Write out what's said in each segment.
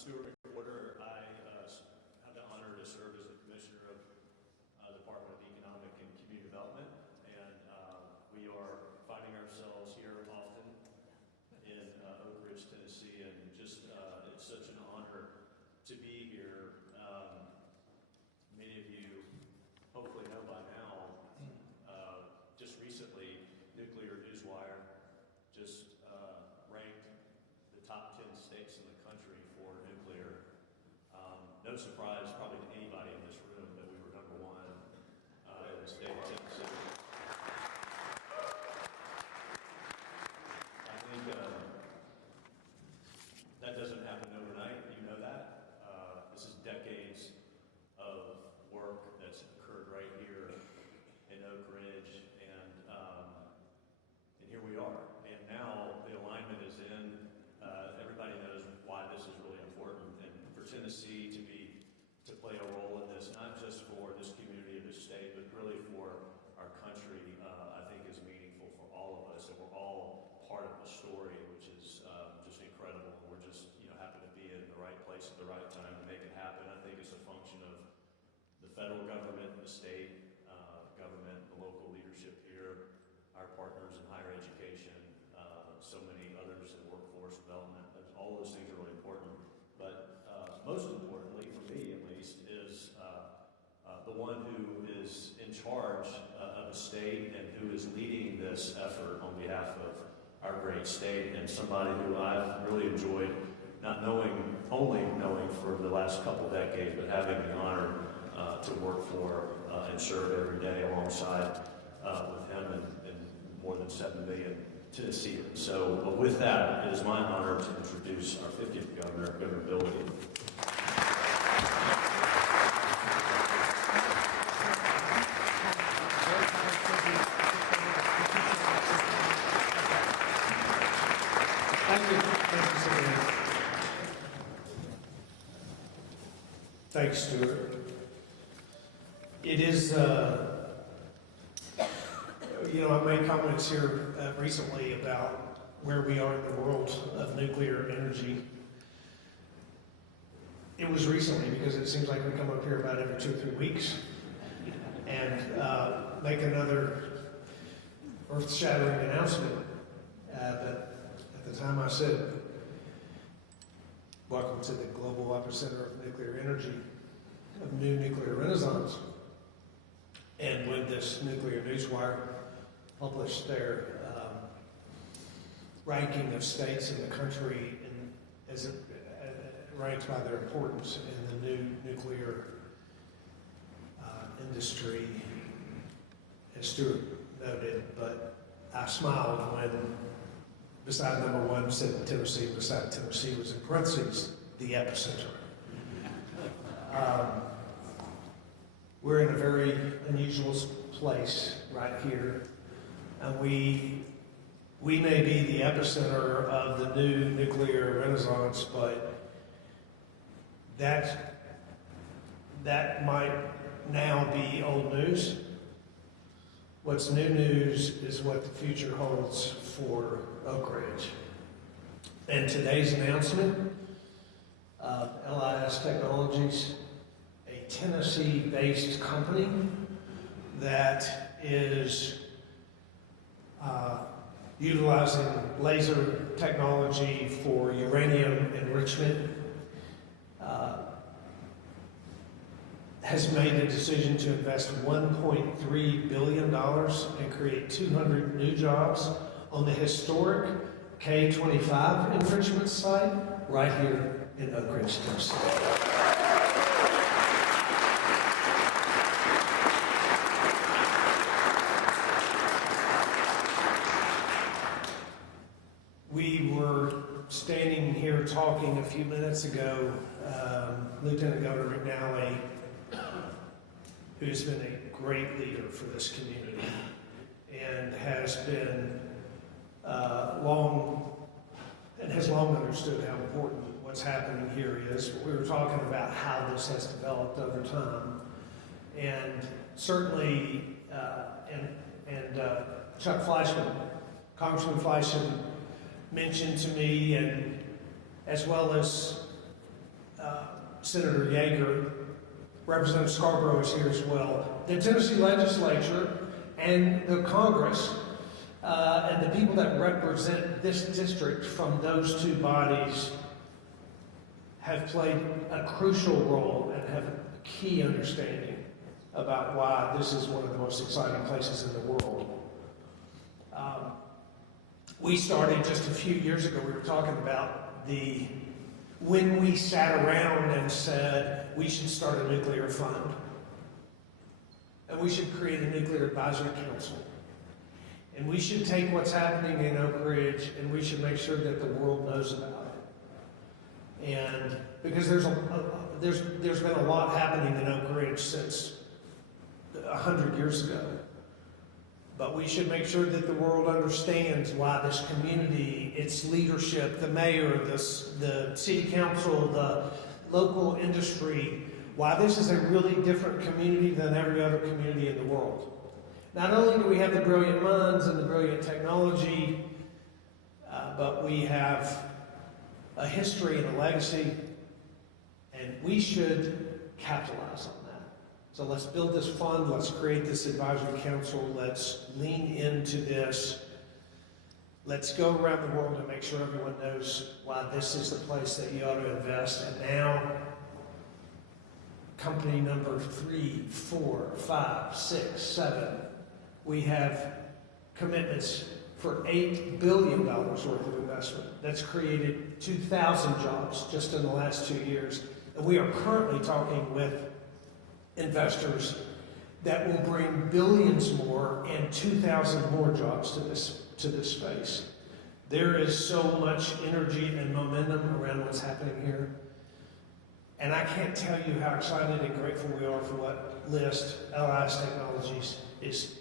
Stuart McWhorter. I have the honor to serve as the Commissioner of the Department of Economic and Community Development, and we are finding ourselves here often in Oak Ridge, Tennessee, and just it's such an honor to be here. Many of you hopefully know by now, just recently, Nuclear Newswire just ranked the top 10 states in the country for nuclear. No surprise probably to anybody in this room that we were number one in the state of Tennessee. I think that doesn't happen overnight, you know that. This is decades of work that's occurred right here in Oak Ridge, and here we are. And now the alignment is in. Everybody knows why this is really important, and for Tennessee to play a role in this, not just for this community or this state, but really for our country, I think is meaningful for all of us, and we're all part of the story, which is just incredible. We're just happen to be in the right place at the right time to make it happen. I think it's a function of the federal government, the state government, the local leadership here, our partners in higher education, so many others in workforce development. All those things are really important. But most importantly, for me at least, is the one who is in charge of the state and who is leading this effort on behalf of our great state, and somebody who I've really enjoyed not only knowing for the last couple decades, but having the honor to work for and serve every day alongside with him and more than 7 million Tennesseans. So with that, it is my honor to introduce our 50th Governor, Governor Bill Lee. Thank you. Thanks, Stuart. It is, I made comments here recently about where we are in the world of nuclear energy. It was recently because it seems like we come up here about every 2 or 3 weeks and make another earth-shattering announcement. But at the time I said, welcome to the global epicenter of nuclear energy, of new nuclear renaissance. And when this Nuclear Newswire published their ranking of states in the country, and as it ranked by their importance in the new nuclear industry, as Stuart noted, but I smiled when beside number one said Tennessee, beside Tennessee was in parentheses, the epicenter. We're in a very unusual place right here, and we may be the epicenter of the new nuclear renaissance, but that might now be old news. What's new news is what the future holds for Oak Ridge. And today's announcement of LIS Technologies, a Tennessee-based company that is utilizing laser technology for uranium enrichment, has made a decision to invest $1.3 billion and create 200 new jobs on the historic K-25 enrichment site right here in Oak Ridge, Tennessee. We were standing here talking a few minutes ago, Lieutenant Governor McNally, who's been a great leader for this community and has been has long understood how important what's happening here is. We were talking about how this has developed over time, and certainly, Chuck Fleischman, Congressman Fleischman, mentioned to me, and as well as Senator Yeager, Representative Scarborough is here as well. The Tennessee legislature and the Congress and the people that represent this district from those two bodies have played a crucial role and have a key understanding about why this is one of the most exciting places in the world. We started just a few years ago, we were talking about when we sat around and said we should start a nuclear fund and we should create a nuclear advisory council. And we should take what's happening in Oak Ridge and we should make sure that the world knows about it. And because there's been a lot happening in Oak Ridge since 100 years ago. But we should make sure that the world understands why this community, its leadership, the mayor, the city council, the local industry, why this is a really different community than every other community in the world. Not only do we have the brilliant minds and the brilliant technology, but we have a history and a legacy, and we should capitalize on that. So let's build this fund, let's create this advisory council, let's lean into this. Let's go around the world and make sure everyone knows why this is the place that you ought to invest. And now, company number 3, 4, 5, 6, 7, we have commitments for $8 billion worth of investment. That's created 2,000 jobs just in the last 2 years. And we are currently talking with investors that will bring billions more and 2,000 more jobs to this space. There is so much energy and momentum around what's happening here. And I can't tell you how excited and grateful we are for what LIS Technologies is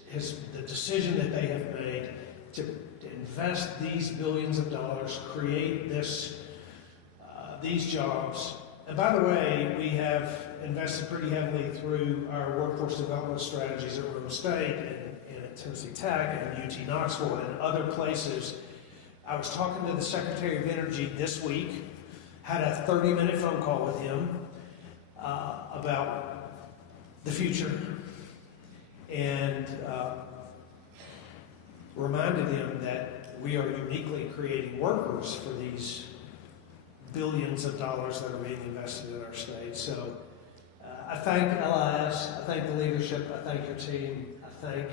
the decision that they have made to invest these billions of dollars, create these jobs. And by the way, we have invested pretty heavily through our workforce development strategies at Rome State and at Tennessee Tech and UT Knoxville and other places. I was talking to the Secretary of Energy this week, had a 30-minute phone call with him about the future, and reminded him that we are uniquely creating workers for these billions of dollars that are being invested in our state. So I thank LIS, I thank the leadership, I thank your team, I thank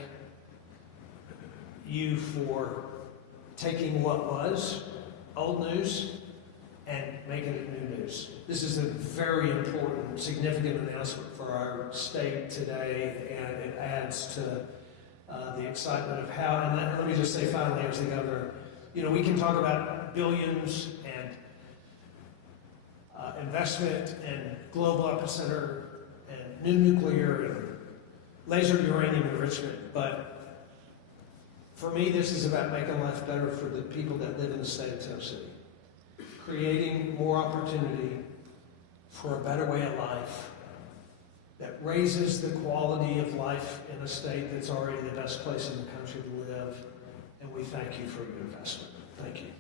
you for taking what was old news and making it new news. This is a very important, significant announcement for our state today, and it adds to the excitement of how, and let me just say finally, as the governor, we can talk about billions and investment and global epicenter and new nuclear and laser uranium enrichment, but for me, this is about making life better for the people that live in the state of Tennessee. Creating more opportunity for a better way of life that raises the quality of life in a state that's already the best place in the country to live. And we thank you for your investment. Thank you.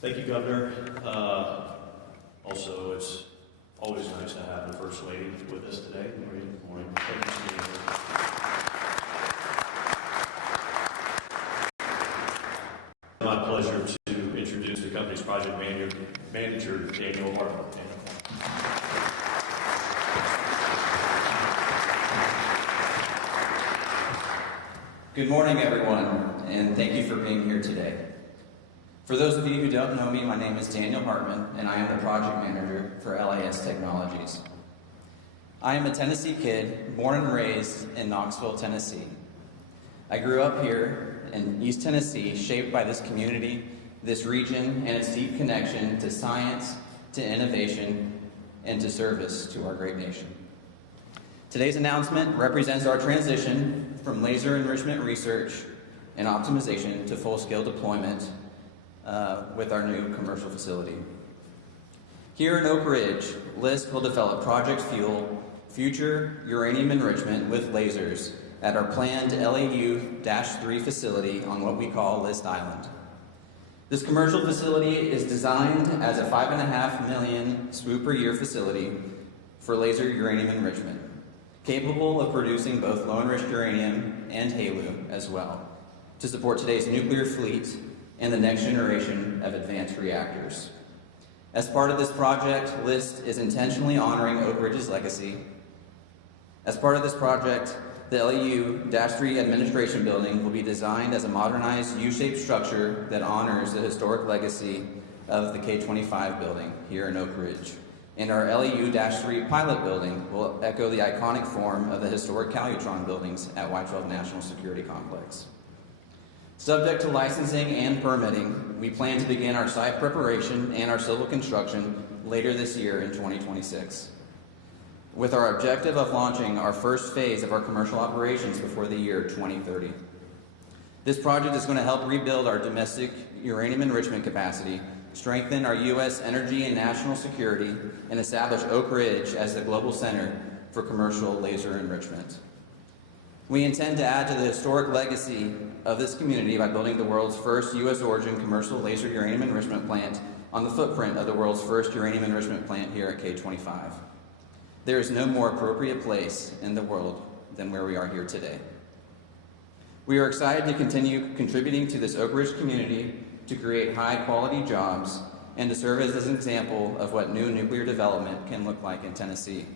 Thank you, Governor. Also, it's always nice to have the First Lady with us today. Good morning. Thank you for being here. My pleasure to introduce the company's project manager, Daniel Hartman. Good morning, everyone, and thank you for being here today. For those of you who don't know me, my name is Daniel Hartman, and I am the project manager for LIS Technologies. I am a Tennessee kid, born and raised in Knoxville, Tennessee. I grew up here in East Tennessee, shaped by this community, this region, and its deep connection to science, to innovation, and to service to our great nation. Today's announcement represents our transition from laser enrichment research and optimization to full-scale deployment with our new commercial facility. Here in Oak Ridge, LIS will develop Project Fuel future uranium enrichment with lasers at our planned LAU-3 facility on what we call List Island. This commercial facility is designed as a $5.5 million SWU per year facility for laser uranium enrichment, capable of producing both low-enriched uranium and HALEU as well, to support today's nuclear fleet and the next generation of advanced reactors. As part of this project, LIST is intentionally honoring Oak Ridge's legacy. As part of this project, the LAU-3 administration building will be designed as a modernized U-shaped structure that honors the historic legacy of the K-25 building here in Oak Ridge. And our LAU-3 pilot building will echo the iconic form of the historic Calutron buildings at Y-12 National Security Complex. Subject to licensing and permitting, we plan to begin our site preparation and our civil construction later this year in 2026, with our objective of launching our first phase of our commercial operations before the year 2030. This project is going to help rebuild our domestic uranium enrichment capacity, strengthen our U.S. energy and national security, and establish Oak Ridge as the global center for commercial laser enrichment. We intend to add to the historic legacy of this community by building the world's first U.S. origin commercial laser uranium enrichment plant on the footprint of the world's first uranium enrichment plant here at K-25. There is no more appropriate place in the world than where we are here today. We are excited to continue contributing to this Oak Ridge community to create high-quality jobs and to serve as an example of what new nuclear development can look like in Tennessee.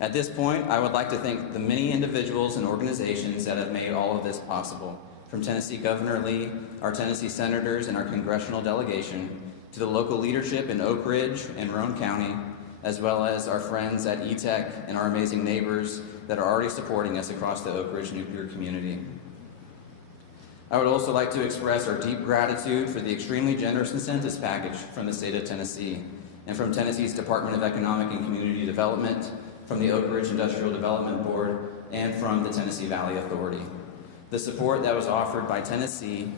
At this point, I would like to thank the many individuals and organizations that have made all of this possible, from Tennessee Governor Lee, our Tennessee senators, and our congressional delegation, to the local leadership in Oak Ridge and Roane County, as well as our friends at E-Tech and our amazing neighbors that are already supporting us across the Oak Ridge nuclear community. I would also like to express our deep gratitude for the extremely generous incentives package from the state of Tennessee and from Tennessee's Department of Economic and Community Development, from the Oak Ridge Industrial Development Board, and from the Tennessee Valley Authority. The support that was offered by Tennessee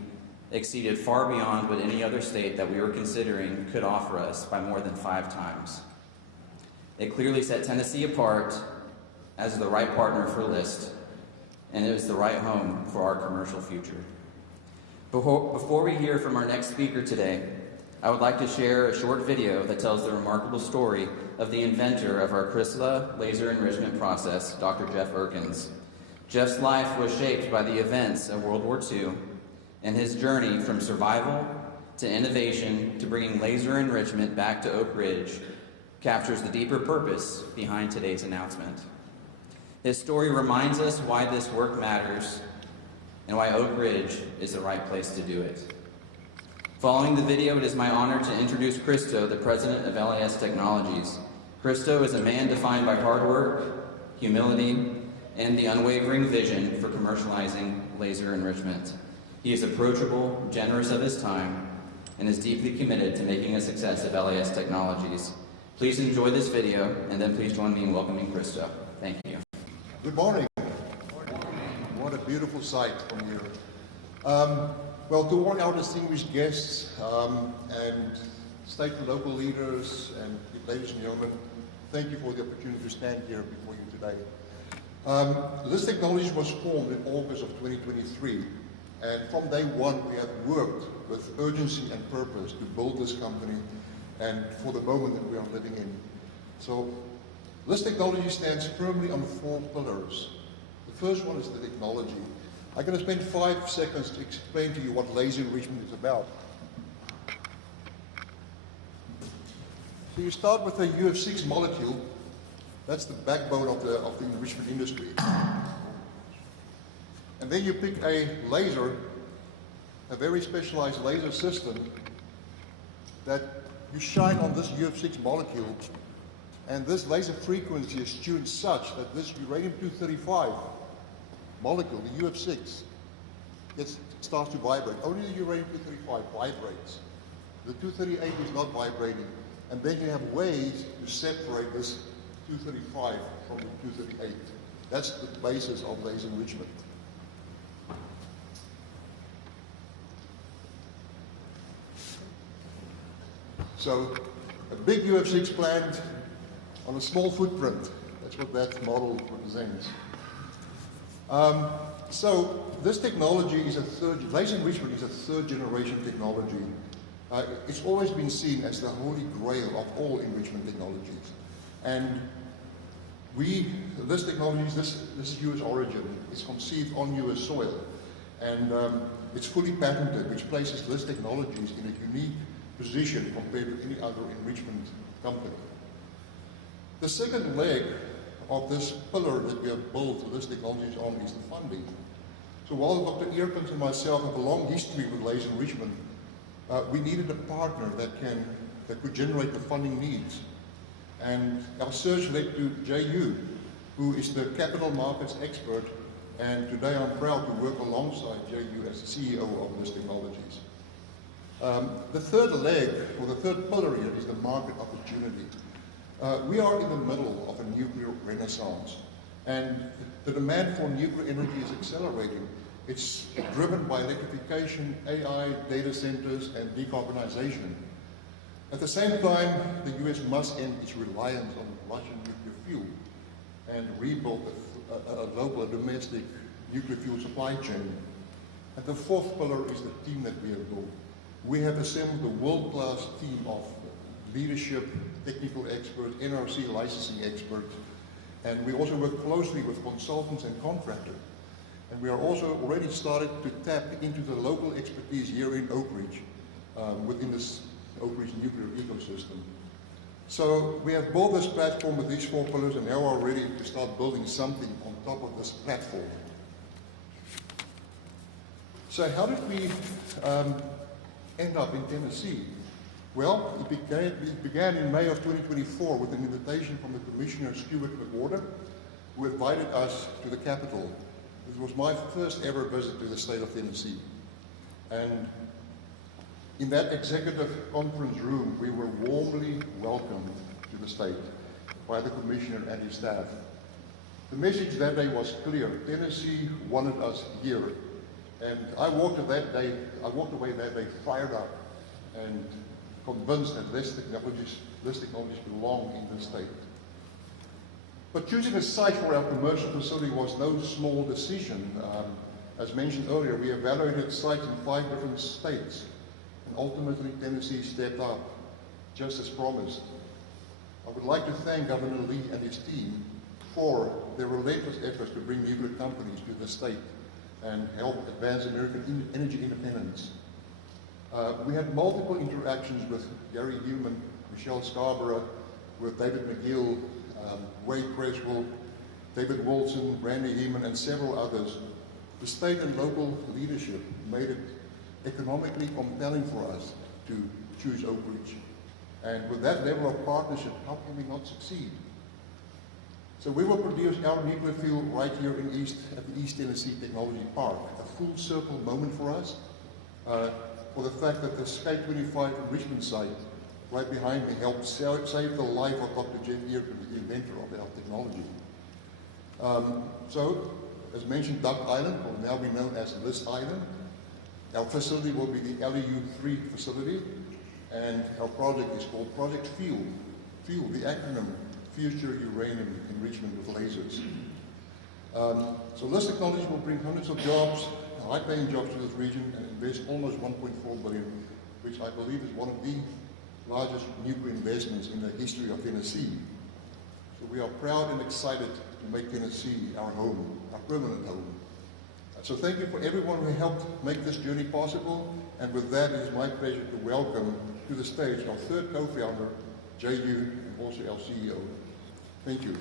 exceeded far beyond what any other state that we were considering could offer us by more than 5 times. It clearly set Tennessee apart as the right partner for LIST, and it was the right home for our commercial future. Before we hear from our next speaker today, I would like to share a short video that tells the remarkable story of the inventor of our Chrysler laser enrichment process, Dr. Jeff Erkins. Jeff's life was shaped by the events of World War II, and his journey from survival to innovation to bringing laser enrichment back to Oak Ridge captures the deeper purpose behind today's announcement. His story reminds us why this work matters and why Oak Ridge is the right place to do it. Following the video, it is my honor to introduce Christo, the president of LAS Technologies. Christo is a man defined by hard work, humility, and the unwavering vision for commercializing laser enrichment. He is approachable, generous of his time, and is deeply committed to making a success of LAS Technologies. Please enjoy this video, and then please join me in welcoming Christo. Thank you. Good morning. What a beautiful sight from here. Well, to all our distinguished guests and state and local leaders and ladies and gentlemen, thank you for the opportunity to stand here before you today. This technology was formed in August of 2023, and from day one we have worked with urgency and purpose to build this company and for the moment that we are living in. So this technology stands firmly on 4 pillars. The first one is the technology. I'm going to spend 5 seconds to explain to you what laser enrichment is about. So you start with a UF6 molecule. That's the backbone of the enrichment industry. And then you pick a laser, a very specialized laser system that you shine on this UF6 molecule, and this laser frequency is tuned such that this uranium-235 molecule, the UF6, it starts to vibrate. Only the uranium-235 vibrates. The 238 is not vibrating. And then you have ways to separate this 235 from the 238. That's the basis of laser enrichment. So, a big UF6 plant on a small footprint. That's what that model represents. So this technology is laser enrichment is a third generation technology. It's always been seen as the holy grail of all enrichment technologies. And this technology, this is US origin. It's conceived on US soil. And it's fully patented, which places this technologies in a unique position compared to any other enrichment company. The second leg of this pillar that we have built this technology on is the funding. So while Dr. Eerkens and myself have a long history with laser enrichment, we needed a partner that could generate the funding needs. And our search led to JU, who is the capital markets expert, and today I'm proud to work alongside JU as the CEO of these technologies. The third leg, or the third pillar here, is the market opportunity. We are in the middle of a nuclear renaissance, and the demand for nuclear energy is accelerating. It's driven by electrification, AI, data centers, and decarbonization. At the same time, the US must end its reliance on Russian nuclear fuel and rebuild a global, domestic nuclear fuel supply chain. And the fourth pillar is the team that we have built. We have assembled a world-class team of leadership, technical experts, NRC licensing experts, and we also work closely with consultants and contractors. And we are also already started to tap into the local expertise here in Oak Ridge, within this Oak Ridge nuclear ecosystem. So we have built this platform with these four pillars, and now are ready to start building something on top of this platform. So how did we end up in Tennessee? Well, it began in May of 2024 with an invitation from the Commissioner Stuart McWhorter, who invited us to the Capitol. It was my first ever visit to the state of Tennessee. And in that executive conference room, we were warmly welcomed to the state by the Commissioner and his staff. The message that day was clear. Tennessee wanted us here. And I walked away that day fired up and convinced that this technologies belong in the state. But choosing a site for our commercial facility was no small decision. As mentioned earlier, we evaluated sites in 5 different states, and ultimately Tennessee stepped up, just as promised. I would like to thank Governor Lee and his team for their relentless efforts to bring nuclear companies to the state and help advance American energy independence. We had multiple interactions with Gary Heumann, Michelle Scarborough, with David McGill, Wade Creswell, David Wilson, Randy Heeman, and several others. The state and local leadership made it economically compelling for us to choose Oak Ridge. And with that level of partnership, how can we not succeed? So we will produce our nuclear fuel right here at the East Tennessee Technology Park. A full circle moment for us, for the fact that the K-25 enrichment site right behind me helped save the life of Dr. Jeff Eerkens, the inventor of our technology. So, as mentioned, Duck Island will now be known as Liz Island. Our facility will be the LEU-3 facility, and our project is called Project FUEL. FUEL, the acronym, Future Uranium Enrichment with Lasers. So this technology will bring hundreds of jobs, high-paying jobs to this region, and invest almost $1.4 billion, which I believe is one of the largest nuclear investments in the history of Tennessee. So we are proud and excited to make Tennessee our home, our permanent home. So thank you for everyone who helped make this journey possible. And with that, it is my pleasure to welcome to the stage our third co-founder, JU, and also our CEO. Thank you.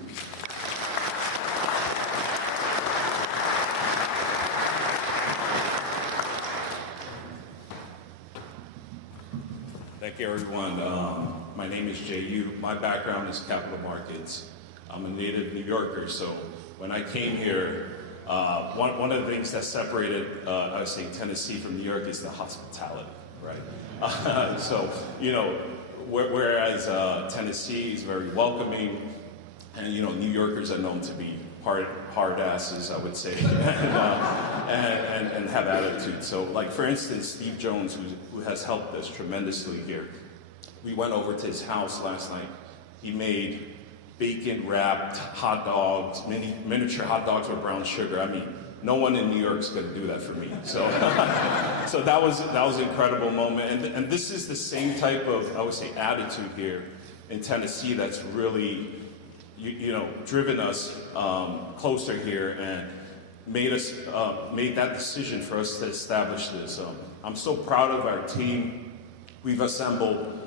Thank you, everyone. My name is JU. My background is capital markets. I'm a native New Yorker, so when I came here, one of the things that separated, I was saying, Tennessee from New York is the hospitality, right? So, you know, whereas Tennessee is very welcoming, and, you know, New Yorkers are known to be hard asses, I would say, and have attitude. So, like, for instance, Steve Jones, who has helped us tremendously here, we went over to his house last night. He made bacon-wrapped hot dogs, miniature hot dogs with brown sugar. I mean, no one in New York's going to do that for me. So, so that was an incredible moment. And this is the same type of, I would say, attitude here in Tennessee that's really, driven us closer here and made that decision for us to establish this. I'm so proud of our team. We've assembled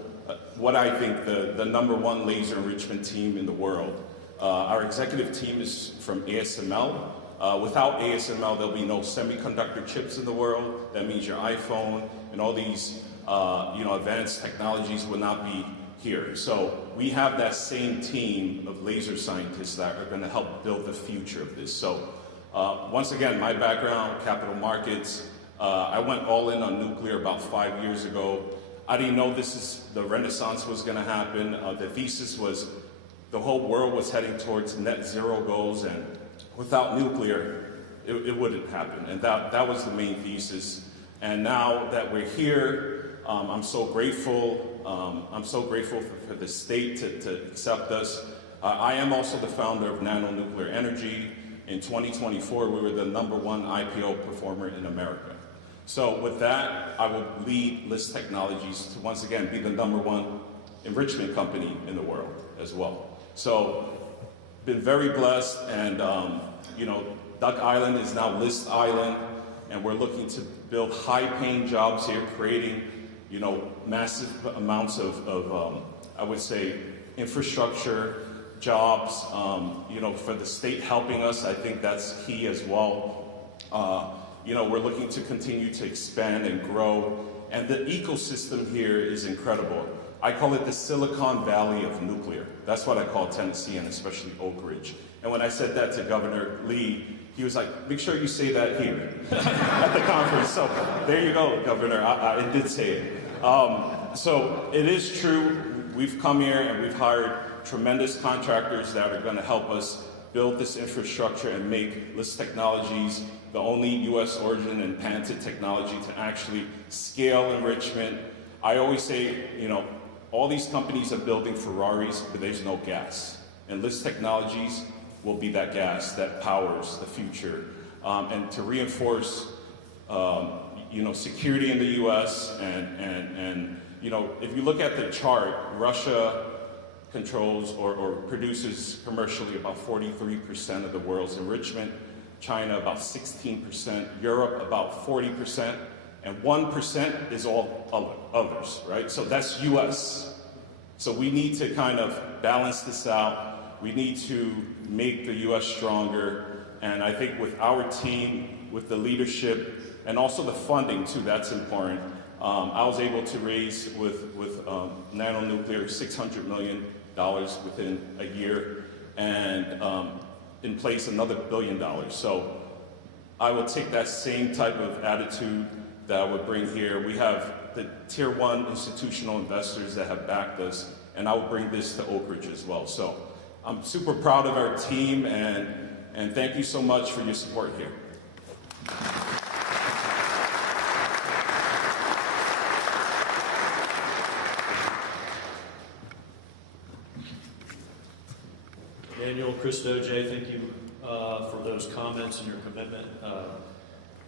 what I think the #1 laser enrichment team in the world. Our executive team is from ASML. Without ASML, there'll be no semiconductor chips in the world. That means your iPhone and all these advanced technologies will not be here. So we have that same team of laser scientists that are going to help build the future of this. So once again, my background, capital markets. I went all in on nuclear about 5 years ago. I didn't know the renaissance was going to happen. The thesis was the whole world was heading towards net zero goals, and without nuclear, it wouldn't happen. And that was the main thesis. And now that we're here, I'm so grateful. I'm so grateful for the state to accept us. I am also the founder of Nano Nuclear Energy. In 2024, we were the #1 IPO performer in America. So with that, I will lead LIS Technologies to once again be the #1 enrichment company in the world as well. So, been very blessed, and Duck Island is now LIS Island, and we're looking to build high-paying jobs here, creating massive amounts of I would say, infrastructure, jobs, for the state helping us. I think that's key as well. We're looking to continue to expand and grow, and the ecosystem here is incredible. I call it the Silicon Valley of nuclear. That's what I call Tennessee, and especially Oak Ridge. And when I said that to Governor Lee, he was like, make sure you say that here at the conference. So there you go, Governor. I did say it. So it is true. We've come here and we've hired tremendous contractors that are going to help us build this infrastructure and make LIS Technologies the only U.S. origin and patented technology to actually scale enrichment. I always say, all these companies are building Ferraris, but there's no gas. And LIS Technologies will be that gas that powers the future. And to reinforce, security in the U.S. and if you look at the chart, Russia controls or produces commercially about 43% of the world's enrichment. China about 16%, Europe about 40%, and 1% is all others, right? So that's US. So we need to kind of balance this out. We need to make the US stronger, and I think with our team, with the leadership, and also the funding too, that's important. I was able to raise with Nano Nuclear $600 million within a year, and in place another $1 billion. So I will take that same type of attitude that I would bring here. We have the tier 1 institutional investors that have backed us, and I will bring this to Oak Ridge as well. So I'm super proud of our team, and thank you so much for your support here. Daniel, Christo, Jay, thank you for those comments and your commitment.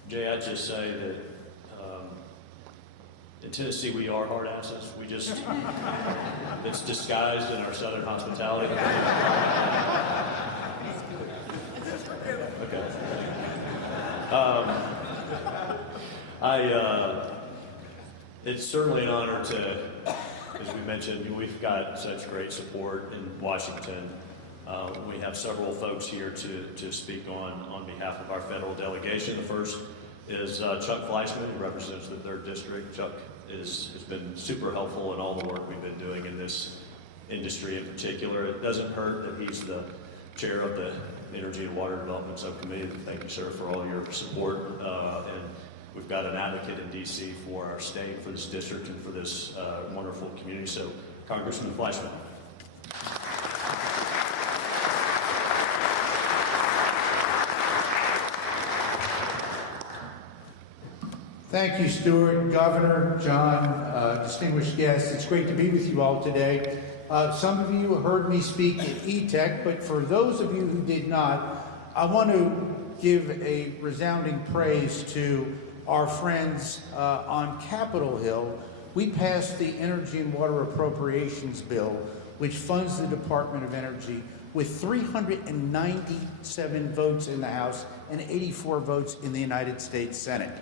Jay, I'd just say that in Tennessee we are hard asses. We just, it's disguised in our southern hospitality. Okay. It's certainly an honor to, as we mentioned, we've got such great support in Washington. We have several folks here to speak on behalf of our federal delegation. The first is Chuck Fleischman, who represents the 3rd District. Chuck has been super helpful in all the work we've been doing in this industry in particular. It doesn't hurt that he's the chair of the Energy and Water Development Subcommittee. Thank you, sir, for all your support. And we've got an advocate in D.C. for our state, for this district, and for this wonderful community. So, Congressman Fleischman. Thank you, Stuart, Governor, John, distinguished guests. It's great to be with you all today. Some of you heard me speak at E-Tech, but for those of you who did not, I want to give a resounding praise to our friends on Capitol Hill. We passed the Energy and Water Appropriations Bill, which funds the Department of Energy, with 397 votes in the House and 84 votes in the United States Senate.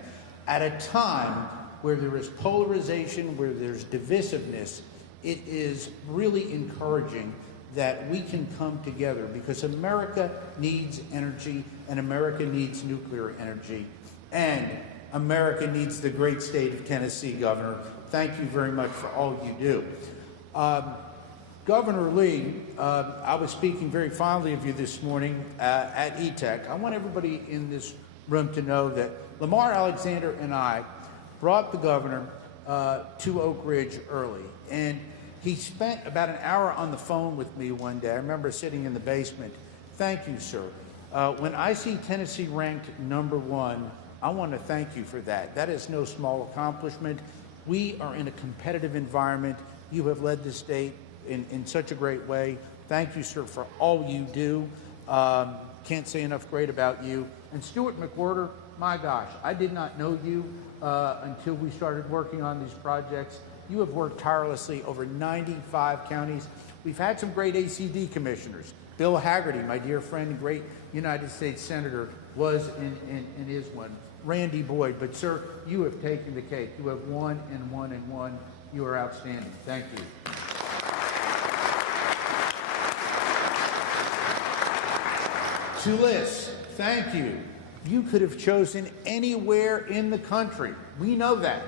At a time where there is polarization, where there's divisiveness, it is really encouraging that we can come together, because America needs energy, and America needs nuclear energy, and America needs the great state of Tennessee, Governor. Thank you very much for all you do. Governor Lee, I was speaking very fondly of you this morning at E-Tech. I want everybody in this room to know that Lamar Alexander and I brought the governor to Oak Ridge early, and he spent about an hour on the phone with me one day. I remember sitting in the basement. Thank you, sir. When I see Tennessee ranked #1, I want to thank you for that. That is no small accomplishment. We are in a competitive environment. You have led the state in such a great way. Thank you, sir, for all you do. Can't say enough great about you. And Stuart McWhorter, my gosh, I did not know you until we started working on these projects. You have worked tirelessly over 95 counties. We've had some great ACD commissioners. Bill Haggerty, my dear friend and great United States Senator, was and is one. Randy Boyd, but sir, you have taken the cake. You have won and won and won. You are outstanding. Thank you. To Liz, thank you. You could have chosen anywhere in the country. We know that.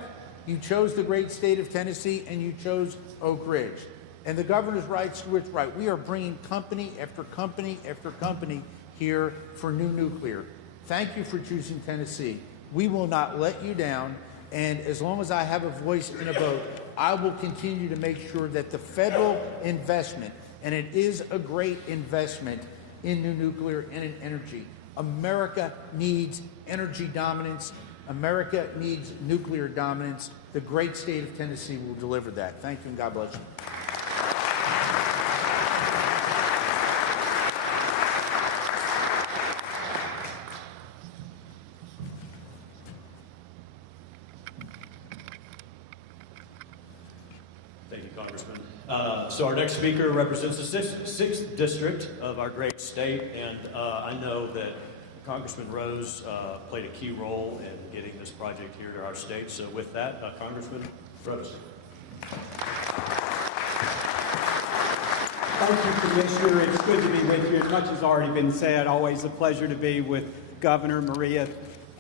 You chose the great state of Tennessee, and you chose Oak Ridge. And the governor's right, Stuart's right. We are bringing company after company after company here for new nuclear. Thank you for choosing Tennessee. We will not let you down, and as long as I have a voice in a vote, I will continue to make sure that the federal investment, and it is a great investment in new nuclear and in energy. America needs energy dominance. America needs nuclear dominance. The great state of Tennessee will deliver that. Thank you, and God bless you. Thank you, Congressman. So our next speaker represents the 6th district of our great state, and I know that Congressman Rose played a key role in getting this project here to our state. So with that, Congressman Rose. Thank you, Commissioner. It's good to be with you. As much has already been said, always a pleasure to be with Governor Maria.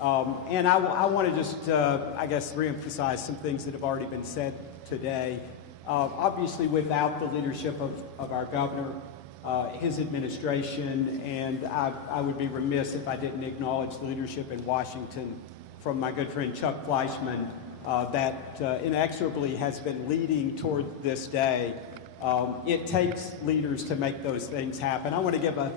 And I want to just, I guess, reemphasize some things that have already been said today. Obviously, without the leadership of our governor, his administration, and I would be remiss if I didn't acknowledge the leadership in Washington from my good friend Chuck Fleischman that inexorably has been leading toward this day. It takes leaders to make those things happen. I want to give a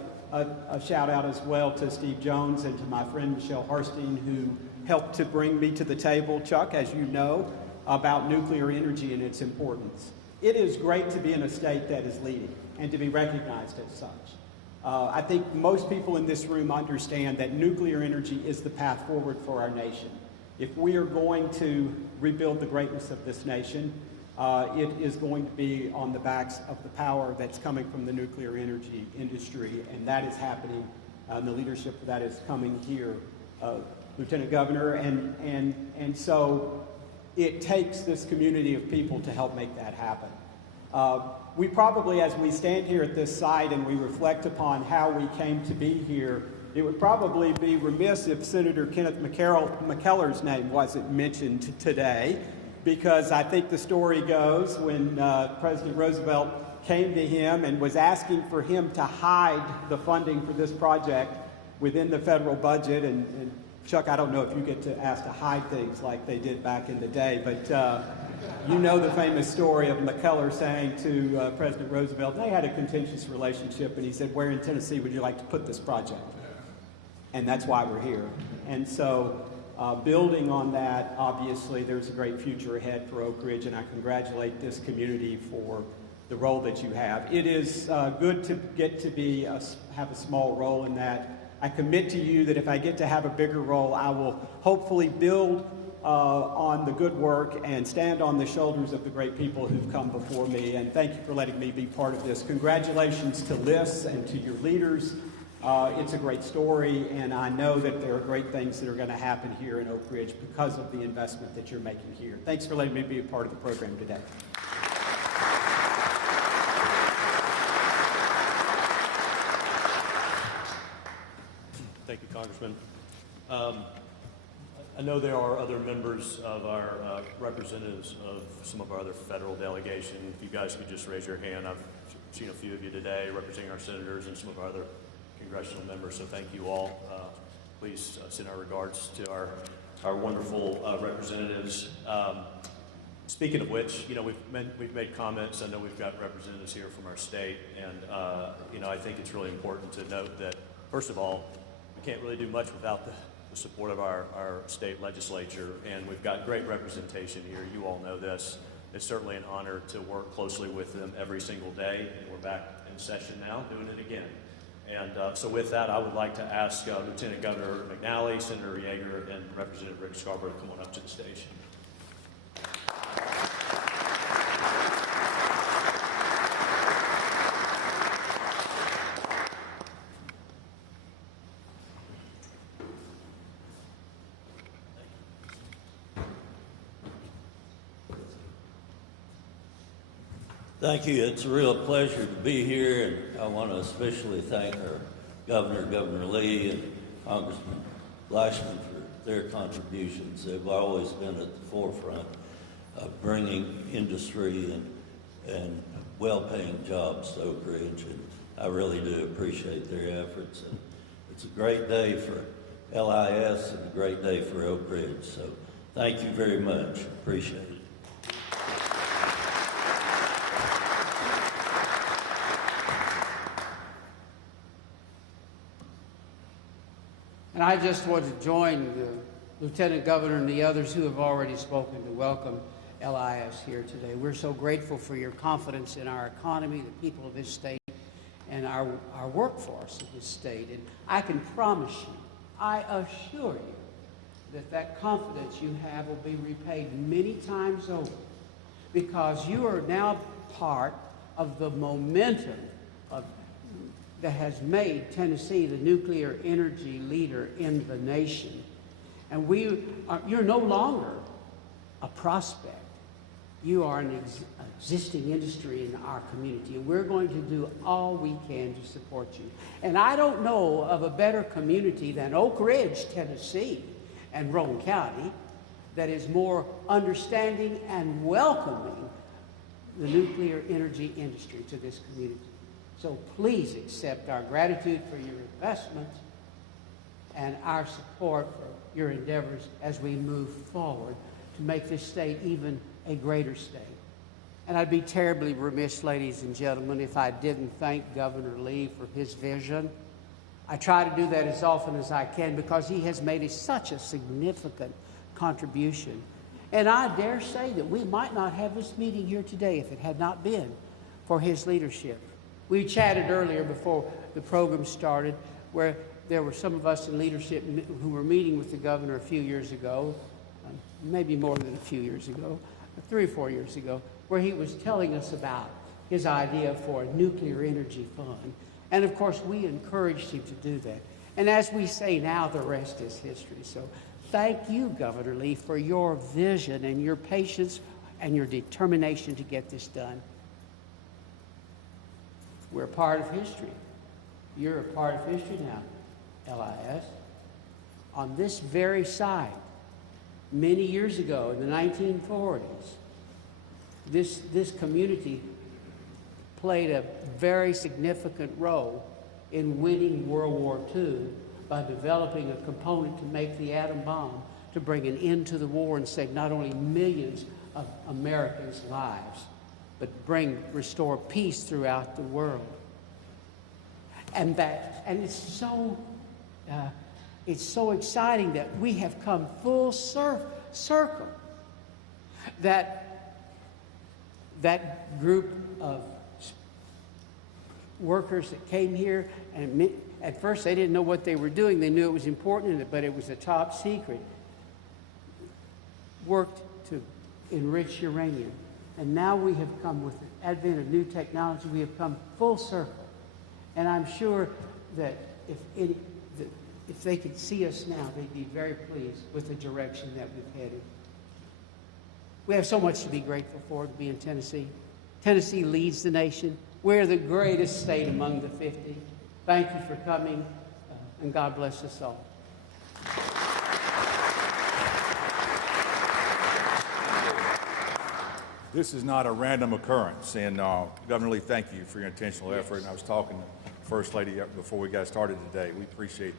shout out as well to Steve Jones and to my friend Michelle Harstein, who helped to bring me to the table, Chuck, as you know, about nuclear energy and its importance. It is great to be in a state that is leading and to be recognized as such. I think most people in this room understand that nuclear energy is the path forward for our nation. If we are going to rebuild the greatness of this nation, it is going to be on the backs of the power that's coming from the nuclear energy industry, and that is happening, and the leadership of that is coming here, Lieutenant Governor, and so it takes this community of people to help make that happen. We probably, as we stand here at this site and we reflect upon how we came to be here, it would probably be remiss if Senator Kenneth McKellar's name wasn't mentioned today, because I think the story goes when President Roosevelt came to him and was asking for him to hide the funding for this project within the federal budget, and Chuck, I don't know if you get to ask to hide things like they did back in the day, but you know the famous story of McKellar saying to President Roosevelt, they had a contentious relationship, and he said, where in Tennessee would you like to put this project? And that's why we're here. And so building on that, obviously there's a great future ahead for Oak Ridge, and I congratulate this community for the role that you have. It is good to get to be have a small role in that. I commit to you that if I get to have a bigger role, I will hopefully build on the good work and stand on the shoulders of the great people who've come before me. And thank you for letting me be part of this. Congratulations to Liz and to your leaders. It's a great story, and I know that there are great things that are going to happen here in Oak Ridge because of the investment that you're making here. Thanks for letting me be a part of the program today. Thank you, Congressman. I know there are other members of our representatives of some of our other federal delegation. If you guys could just raise your hand. I've seen a few of you today representing our senators and some of our other congressional members, so thank you all. Please send our regards to our wonderful representatives. Speaking of which, you know, we've made comments. I know we've got representatives here from our state, and you know, I think it's really important to note that, first of all, we can't really do much without the support of our state legislature, and we've got great representation here. You all know this. It's certainly an honor to work closely with them every single day, and we're back in session now, doing it again. And so with that, I would like to ask Lieutenant Governor McNally, Senator Yeager, and Representative Rick Scarborough to come on up to the stage. Thank you. It's a real pleasure to be here, and I want to especially thank our Governor Lee, and Congressman Lashman for their contributions. They've always been at the forefront of bringing industry and well-paying jobs to Oak Ridge, and I really do appreciate their efforts. And it's a great day for LIS and a great day for Oak Ridge, so thank you very much. Appreciate it. And I just want to join the Lieutenant Governor and the others who have already spoken to welcome LIS here today. We're so grateful for your confidence in our economy, the people of this state, and our workforce of this state. And I can promise you, I assure you, that confidence you have will be repaid many times over, because you are now part of the momentum that has made Tennessee the nuclear energy leader in the nation. And you're no longer a prospect. You are an existing industry in our community, and we're going to do all we can to support you. And I don't know of a better community than Oak Ridge, Tennessee, and Roane County that is more understanding and welcoming the nuclear energy industry to this community. So please accept our gratitude for your investment and our support for your endeavors as we move forward to make this state even a greater state. And I'd be terribly remiss, ladies and gentlemen, if I didn't thank Governor Lee for his vision. I try to do that as often as I can because he has made such a significant contribution. And I dare say that we might not have this meeting here today if it had not been for his leadership. We chatted earlier before the program started where there were some of us in leadership who were meeting with the governor a few years ago, maybe more than a few years ago, 3 or 4 years ago, where he was telling us about his idea for a nuclear energy fund. And of course, we encouraged him to do that. And as we say now, the rest is history. So thank you, Governor Lee, for your vision and your patience and your determination to get this done. We're a part of history. You're a part of history now, LIS. On this very site, many years ago in the 1940s, this community played a very significant role in winning World War II by developing a component to make the atom bomb to bring an end to the war and save not only millions of Americans' lives, but restore peace throughout the world. And it's so exciting that we have come full circle. That group of workers that came here, and at first they didn't know what they were doing. They knew it was important, but it was a top secret. Worked to enrich uranium. And now we have come, with the advent of new technology, we have come full circle. And I'm sure that if they could see us now, they'd be very pleased with the direction that we've headed. We have so much to be grateful for to be in Tennessee. Tennessee leads the nation. We're the greatest state among the 50. Thank you for coming, and God bless us all. This is not a random occurrence, and Governor Lee, thank you for your intentional effort. And I was talking to the First Lady before we got started today. We appreciate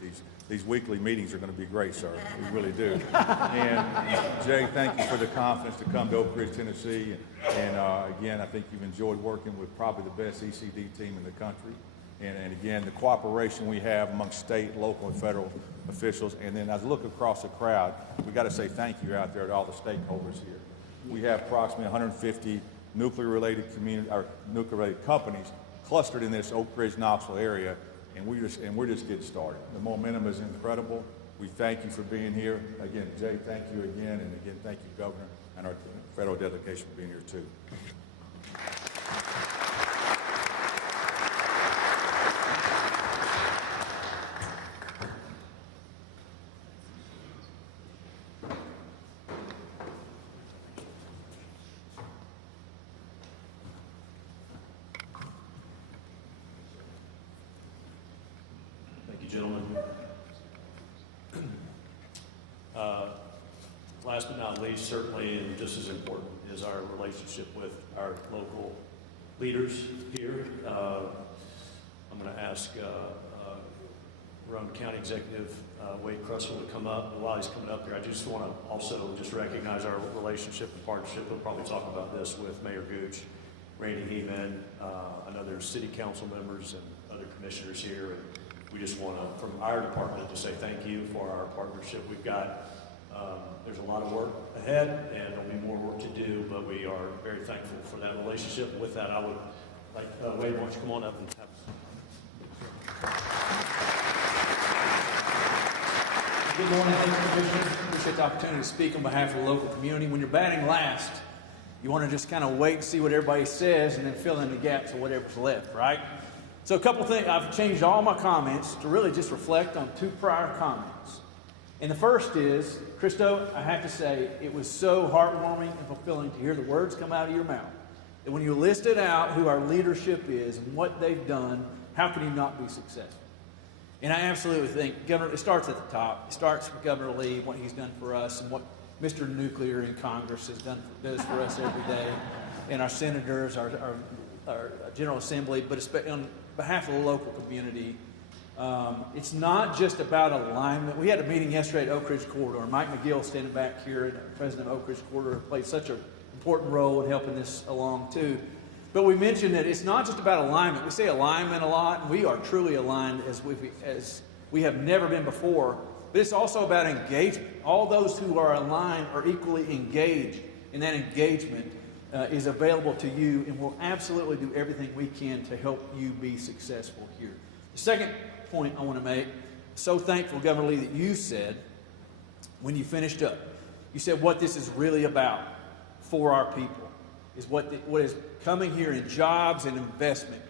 these weekly meetings are going to be great, sir. We really do. And Jay, thank you for the confidence to come to Oak Ridge, Tennessee. And again, I think you've enjoyed working with probably the best ECD team in the country. And again, the cooperation we have among state, local, and federal officials. And then as I look across the crowd, we got to say thank you out there to all the stakeholders here. We have approximately 150 nuclear-related nuclear-related companies clustered in this Oak Ridge, Knoxville area, and we're just getting started. The momentum is incredible. We thank you for being here. Again, Jay, thank you again, and again, thank you, Governor, and our federal delegation for being here too. Gentlemen. Last but not least, certainly, and just as important, is our relationship with our local leaders here. I'm going to ask Roane County Executive Wade Crussell to come up. And while he's coming up here, I just want to also just recognize our relationship and partnership. We'll probably talk about this with Mayor Gooch, Randy Heeman. I know there's city council members and other commissioners here. And we just want to, from our department, to say thank you for our partnership. We've got, there's a lot of work ahead, and there'll be more work to do, but we are very thankful for that relationship. With that, I would like, Wade, why don't you come on up and have Good morning, thank you, Commissioner. Appreciate the opportunity to speak on behalf of the local community. When you're batting last, you want to just kind of wait and see what everybody says and then fill in the gaps of whatever's left, right? So a couple things, I've changed all my comments to really just reflect on two prior comments. And the first is, Christo, I have to say, it was so heartwarming and fulfilling to hear the words come out of your mouth. That when you listed out who our leadership is and what they've done, how can you not be successful? And I absolutely think, Governor, it starts at the top. It starts with Governor Lee, what he's done for us, and what Mr. Nuclear in Congress does for us every day, and our senators, our General Assembly, but especially on behalf of the local community. It's not just about alignment. We had a meeting yesterday at Oak Ridge Corridor. Mike McGill, standing back here, President of Oak Ridge Corridor, played such an important role in helping this along too. But we mentioned that it's not just about alignment. We say alignment a lot, and we are truly aligned as we have never been before. But it's also about engagement. All those who are aligned are equally engaged, and that engagement is available to you, and we'll absolutely do everything we can to help you be successful here. The second point I want to make, so thankful, Governor Lee, that you said, when you finished up, you said what this is really about for our people is what is coming here in jobs and investment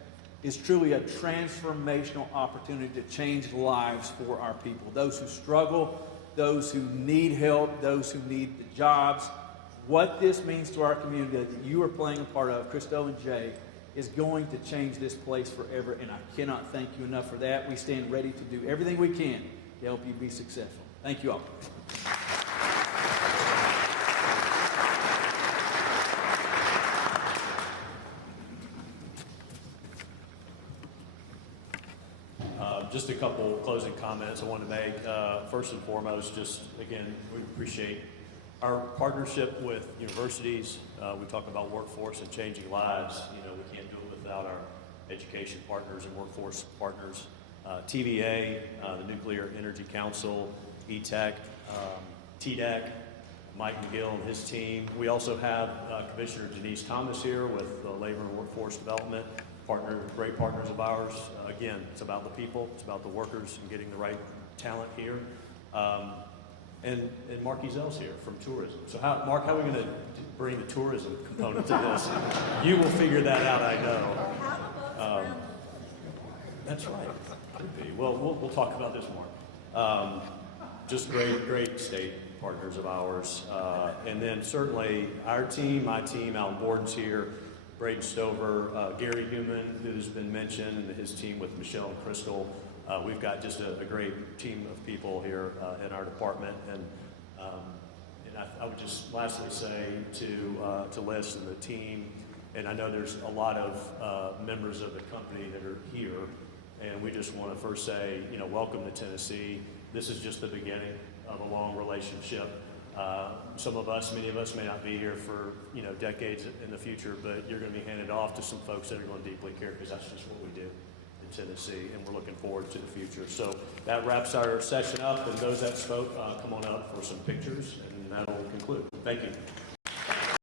is truly a transformational opportunity to change lives for our people. Those who struggle, those who need help, those who need the jobs. What this means to our community that you are playing a part of, Christo and Jay, is going to change this place forever, and I cannot thank you enough for that. We stand ready to do everything we can to help you be successful. Thank you all. Just a couple closing comments I want to make. First and foremost, just again, we appreciate our partnership with universities. We talk about workforce and changing lives. You know, we can't do it without our education partners and workforce partners. TVA, the Nuclear Energy Council, ETEC, TDEC, Mike McGill and his team. We also have Commissioner Denise Thomas here with Labor and Workforce Development, great partners of ours. Again, it's about the people, it's about the workers and getting the right talent here. And Mark Ezel's here from tourism. So Mark, how are we going to bring the tourism component to this? You will figure that out, I know. That's right. Could be. Well, we'll talk about this more. Just great state partners of ours. And then certainly our team, my team, Alan Borden's here, Braden Stover, Gary Human, who's been mentioned, and his team with Michelle and Crystal. We've got just a great team of people here in our department. And I would just lastly say to Liz and the team, and I know there's a lot of members of the company that are here, and we just want to first say, welcome to Tennessee. This is just the beginning of a long relationship. Many of us may not be here for decades in the future, but you're going to be handed off to some folks that are going to deeply care, because that's just what we do in Tennessee, and we're looking forward to the future. So that wraps our session up, and those that spoke, come on up for some pictures, and that'll conclude. Thank you.